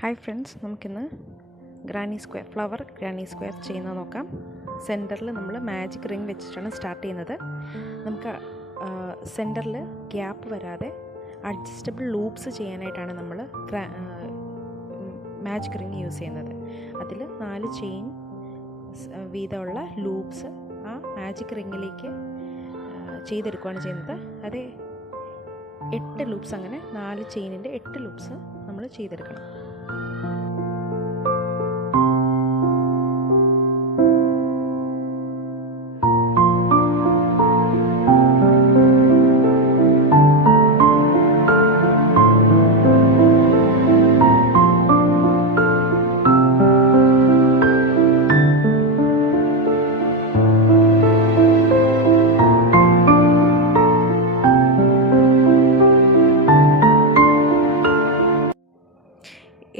Hi friends, നമുക്കിന്ന് flower granny square ചെയ്യുന്നത് നോക്കാം. സെൻറ്ററിൽ നമ്മൾ മാജിക് റിംഗ് വെച്ചിട്ടാണ് സ്റ്റാർട്ട് ചെയ്യുന്നത്. നമുക്ക് സെൻറ്ററിൽ ഗ്യാപ്പ് വരാതെ അഡ്ജസ്റ്റബിൾ ലൂപ്സ് ചെയ്യാനായിട്ടാണ് നമ്മൾ മാജിക് റിംഗ് യൂസ് ചെയ്യുന്നത്. അതിൽ 4 ചെയിൻ വീതമുള്ള ലൂപ്സ് ആ മാജിക് റിങ്ങിലേക്ക് ചെയ്തെടുക്കുകയാണ് ചെയ്യുന്നത്. അത് 8 ലൂപ്സ്, അങ്ങനെ 4 ചെയിനിൻ്റെ 8 ലൂപ്സ് നമ്മൾ ചെയ്തെടുക്കണം.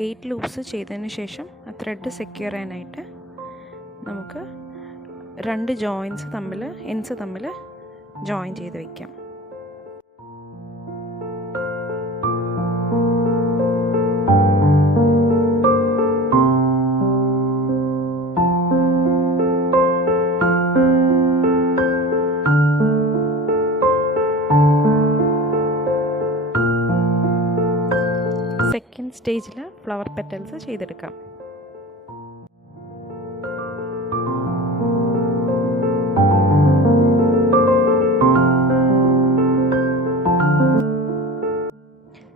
എയ്റ്റ് ലൂപ്സ് ചെയ്തതിന് ശേഷം ആ ത്രെഡ് സെക്യൂർ ചെയ്യാനായിട്ട് നമുക്ക് 2 എൻഡ്സ് തമ്മിൽ ജോയിൻ ചെയ്ത് വയ്ക്കാം. സെക്കൻഡ് സ്റ്റേജിൽ ഫ്ലവർ പെറ്റൽസ് ചെയ്തെടുക്കാം.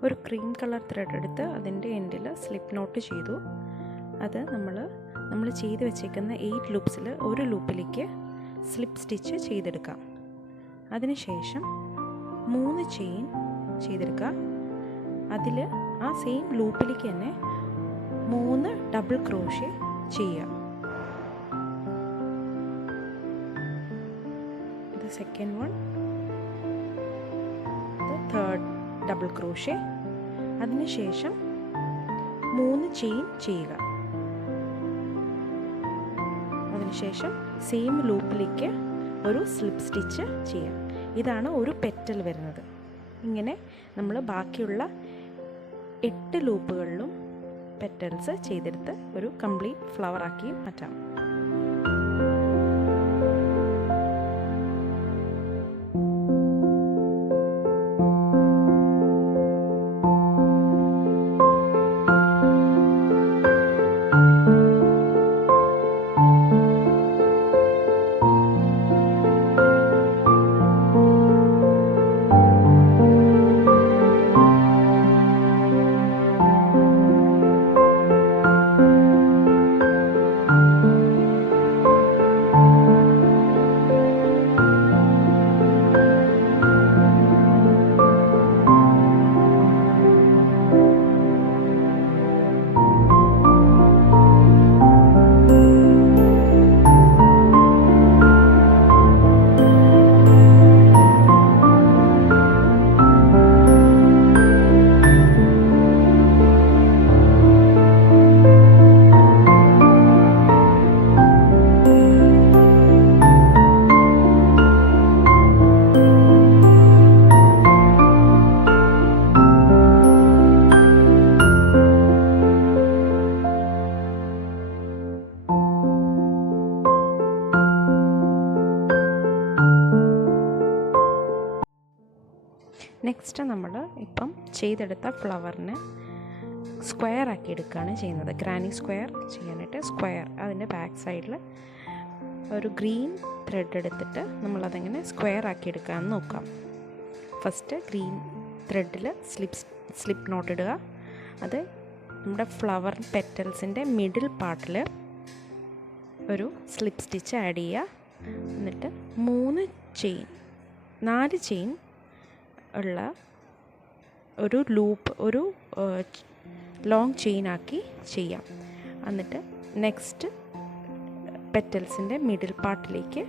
ഒരു ക്രീം കളർ ത്രെഡ് എടുത്ത് അതിൻ്റെ എൻഡിൽ സ്ലിപ്പ് നോട്ട് ചെയ്തു. അത് നമ്മൾ ചെയ്ത് വെച്ചേക്കുന്ന 8 ലൂപ്സിൽ ഒരു ലൂപ്പിലേക്ക് സ്ലിപ്പ് സ്റ്റിച്ച് ചെയ്തെടുക്കാം. അതിനുശേഷം 3 ചെയിൻ ചെയ്തെടുക്കുക. അതിൽ ആ സെയിം ലൂപ്പിലേക്ക് തന്നെ 3 ഡബിൾ ക്രോഷ്യ ചെയ്യുക. ഇത് സെക്കൻഡ് വൺ, ഇത് തേർഡ് ഡബിൾ ക്രോഷ്യ. അതിനുശേഷം 3 ചെയിൻ ചെയ്യുക. അതിനുശേഷം സെയിം ലൂപ്പിലേക്ക് ഒരു സ്ലിപ്പ് സ്റ്റിച്ച് ചെയ്യാം. ഇതാണ് ഒരു പെറ്റൽ വരുന്നത്. ഇങ്ങനെ നമ്മൾ ബാക്കിയുള്ള 8 ലൂപ്പുകളിലും പെറ്റൽസ് ചെയ്തെടുത്ത് ഒരു കംപ്ലീറ്റ് ഫ്ലവർ ആക്കി മാറ്റാം. നെക്സ്റ്റ് നമ്മൾ ഇപ്പം ചെയ്തെടുത്ത ഫ്ലവറിനെ സ്ക്വയർ ആക്കി എടുക്കുകയാണ് ചെയ്യുന്നത്. ഗ്രാനി സ്ക്വയർ ചെയ്യാനായിട്ട് അതിൻ്റെ ബാക്ക് സൈഡിൽ ഒരു ഗ്രീൻ ത്രെഡ് എടുത്തിട്ട് നമ്മളതെങ്ങനെ സ്ക്വയർ ആക്കി എടുക്കാമെന്ന് നോക്കാം. ഫസ്റ്റ് ഗ്രീൻ ത്രെഡിൽ സ്ലിപ്പ് നോട്ട് ഇടുക. അത് നമ്മുടെ ഫ്ലവർ പെറ്റൽസിൻ്റെ മിഡിൽ പാർട്ടിൽ ഒരു സ്ലിപ്പ് സ്റ്റിച്ച് ആഡ് ചെയ്യുക. എന്നിട്ട് 4 ചെയിൻ ഉള്ള ഒരു ലൂപ്പ്, ഒരു ലോങ് ചെയിൻ ആക്കി ചെയ്യാം. എന്നിട്ട് നെക്സ്റ്റ് പെറ്റൽസിൻ്റെ മിഡിൽ പാർട്ടിലേക്ക്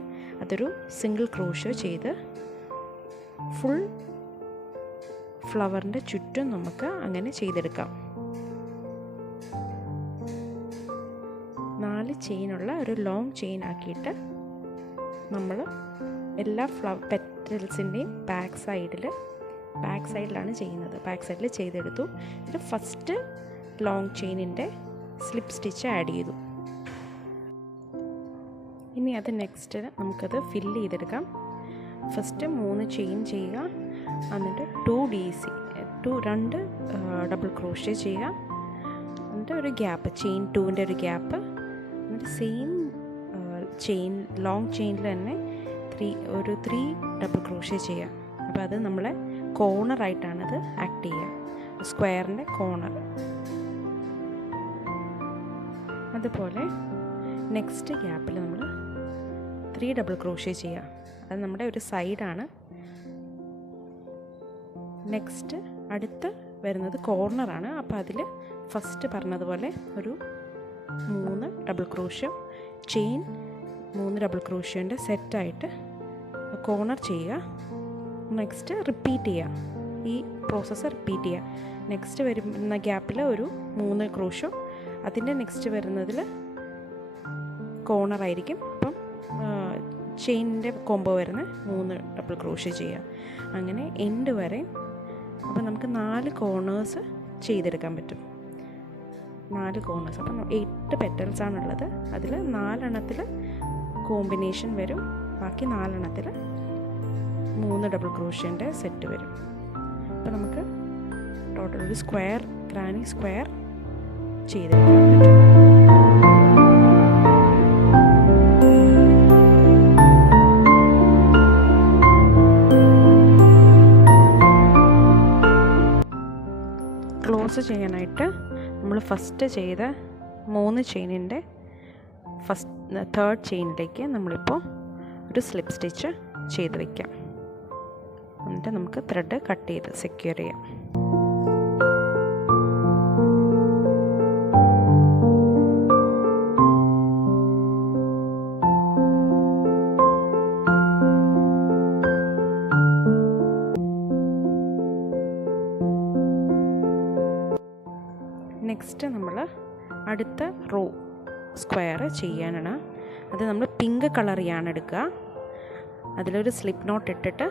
അതൊരു സിംഗിൾ ക്രോഷ്യോ ചെയ്ത് ഫുൾ ഫ്ലവറിൻ്റെ ചുറ്റും നമുക്ക് അങ്ങനെ ചെയ്തെടുക്കാം. 4 ചെയിനുള്ള ഒരു ലോങ് ചെയിൻ ആക്കിയിട്ട് നമ്മൾ എല്ലാ പെറ്റൽസിൻ്റെയും ബാക്ക് സൈഡിലാണ് ചെയ്യുന്നത്. ബാക്ക് സൈഡിൽ ചെയ്തെടുത്തു. ഇത് ഫസ്റ്റ് ലോങ് ചെയിനിൻ്റെ സ്ലിപ്പ് സ്റ്റിച്ച് ആഡ് ചെയ്തു. ഇനി അത് നെക്സ്റ്റ് നമുക്കത് ഫില്ല് ചെയ്തെടുക്കാം. ഫസ്റ്റ് 3 ചെയിൻ ചെയ്യുക, എന്നിട്ട് 2 DC 2 ഡബിൾ ക്രോഷ്യ ചെയ്യുക, എന്നിട്ട് ഒരു ഗ്യാപ്പ് ചെയിൻ 2ൻ്റെ ഒരു ഗ്യാപ്പ്, എന്നിട്ട് സെയിം ചെയിൻ ലോങ് ചെയിനിൽ തന്നെ 3 ഡബിൾ ക്രോഷ്യ ചെയ്യുക. അപ്പോൾ അത് നമ്മളെ കോർണറായിട്ടാണത് ആക്ട് ചെയ്യുക, സ്ക്വയറിൻ്റെ കോർണർ. അതുപോലെ നെക്സ്റ്റ് ഗ്യാപ്പിൽ നമ്മൾ 3 ഡബിൾ ക്രോഷ്യ ചെയ്യുക. അത് നമ്മുടെ ഒരു സൈഡാണ്. നെക്സ്റ്റ് അടുത്ത് വരുന്നത് കോർണറാണ്. അപ്പോൾ അതിൽ ഫസ്റ്റ് പറഞ്ഞതുപോലെ ഒരു 3 ഡബിൾ ക്രോഷ്യ ചെയിൻ 3 ഡബിൾ ക്രോഷ്യൻ്റെ സെറ്റായിട്ട് കോർണർ ചെയ്യുക. നെക്സ്റ്റ് റിപ്പീറ്റ് ചെയ്യുക, ഈ പ്രോസസ്സ് റിപ്പീറ്റ് ചെയ്യുക. നെക്സ്റ്റ് വരുന്ന ഗ്യാപ്പിൽ ഒരു 3 ക്രോഷ്യ, അതിൻ്റെ നെക്സ്റ്റ് വരുന്നതിൽ കോർണറായിരിക്കും. അപ്പം ചെയിനിൻ്റെ കോംബോ വരുന്ന 3 ഡബിൾ ക്രോഷ്യ ചെയ്യുക. അങ്ങനെ എൻഡ് വരെ. അപ്പം നമുക്ക് 4 കോർണേഴ്സ് ചെയ്തെടുക്കാൻ പറ്റും. 4 കോർണേഴ്സ്. അപ്പം 8 പെറ്റൽസ് ആണുള്ളത്. അതിൽ 4 കോമ്പിനേഷൻ വരും, ബാക്കി 4 3 ഡബിൾ ക്രോഷ്യൻ്റെ സെറ്റ് വരും. അപ്പം നമുക്ക് ടോട്ടൽ ഒരു സ്ക്വയർ ഗ്രാനി സ്ക്വയർ ചെയ്തെടുക്കാൻ പറ്റും. ക്ലോസ് ചെയ്യാനായിട്ട് നമ്മൾ ഫസ്റ്റ് ചെയ്ത 3 ചെയിനിൻ്റെ തേർഡ് ചെയിനിലേക്ക് നമ്മളിപ്പോൾ ഒരു സ്ലിപ്പ് സ്റ്റിച്ച് ചെയ്ത് വയ്ക്കാം. എന്നിട്ട് നമുക്ക് ത്രെഡ് കട്ട് ചെയ്ത് സെക്യൂർ ചെയ്യാം. നെക്സ്റ്റ് നമ്മൾ അടുത്ത റോ സ്ക്വയർ ചെയ്യാനാണ്. അത് നമ്മൾ പിങ്ക് കളർ യാണ് എടുക്കുക. അതിലൊരു സ്ലിപ്പ് നോട്ട് ഇട്ടിട്ട്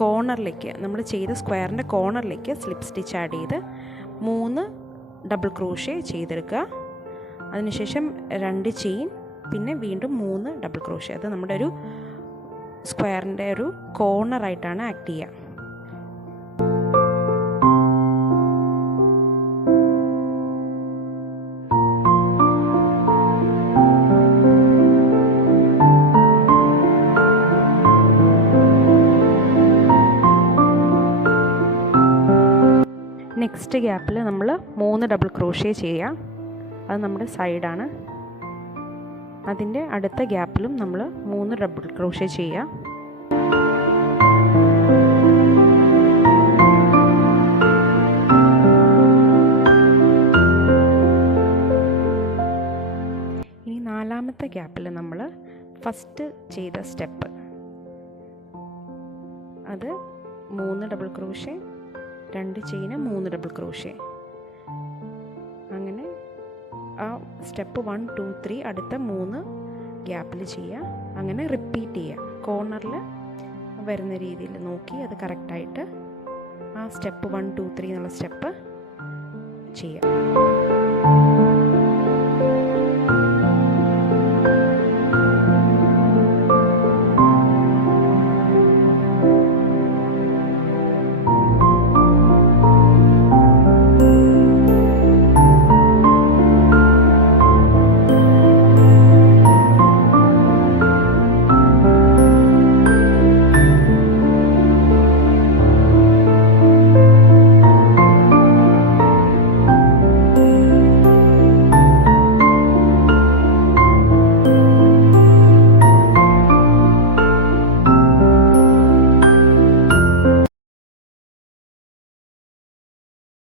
കോർണറിലേക്ക് നമ്മൾ ചെയ്ത സ്ക്വയറിൻ്റെ കോർണറിലേക്ക് സ്ലിപ്പ് സ്റ്റിച്ച് ആഡ് ചെയ്ത് 3 ഡബിൾ ക്രോഷ്യ ചെയ്തെടുക്കുക. അതിനുശേഷം 2 ചെയിൻ, പിന്നെ വീണ്ടും 3 ഡബിൾ ക്രോഷ്യ. അത് നമ്മുടെ ഒരു സ്ക്വയറിൻ്റെ ഒരു കോർണറായിട്ടാണ് ആക്ട് ചെയ്യുക. നെക്സ്റ്റ് ഗ്യാപ്പിൽ നമ്മൾ 3 ഡബിൾ ക്രോഷ്യ ചെയ്യുക. അത് നമ്മുടെ സൈഡാണ്. അതിൻ്റെ അടുത്ത ഗ്യാപ്പിലും നമ്മൾ 3 ഡബിൾ ക്രോഷ്യ ചെയ്യുക. ഇനി 4ാമത്തെ ഗ്യാപ്പിൽ നമ്മൾ ഫസ്റ്റ് ചെയ്ത സ്റ്റെപ്പ്, അത് 3 ഡബിൾ ക്രോഷ്യ, 2 ചെയിന്, 3 ഡബിൾ ക്രോഷ്യ. അങ്ങനെ ആ സ്റ്റെപ്പ് 1 2 3 അടുത്ത 3 ഗ്യാപ്പിൽ ചെയ്യുക. അങ്ങനെ റിപ്പീറ്റ് ചെയ്യുക. കോർണറിൽ വരുന്ന രീതിയിൽ നോക്കി അത് കറക്റ്റായിട്ട് ആ സ്റ്റെപ്പ് 1 2 3 എന്നുള്ള സ്റ്റെപ്പ് ചെയ്യുക.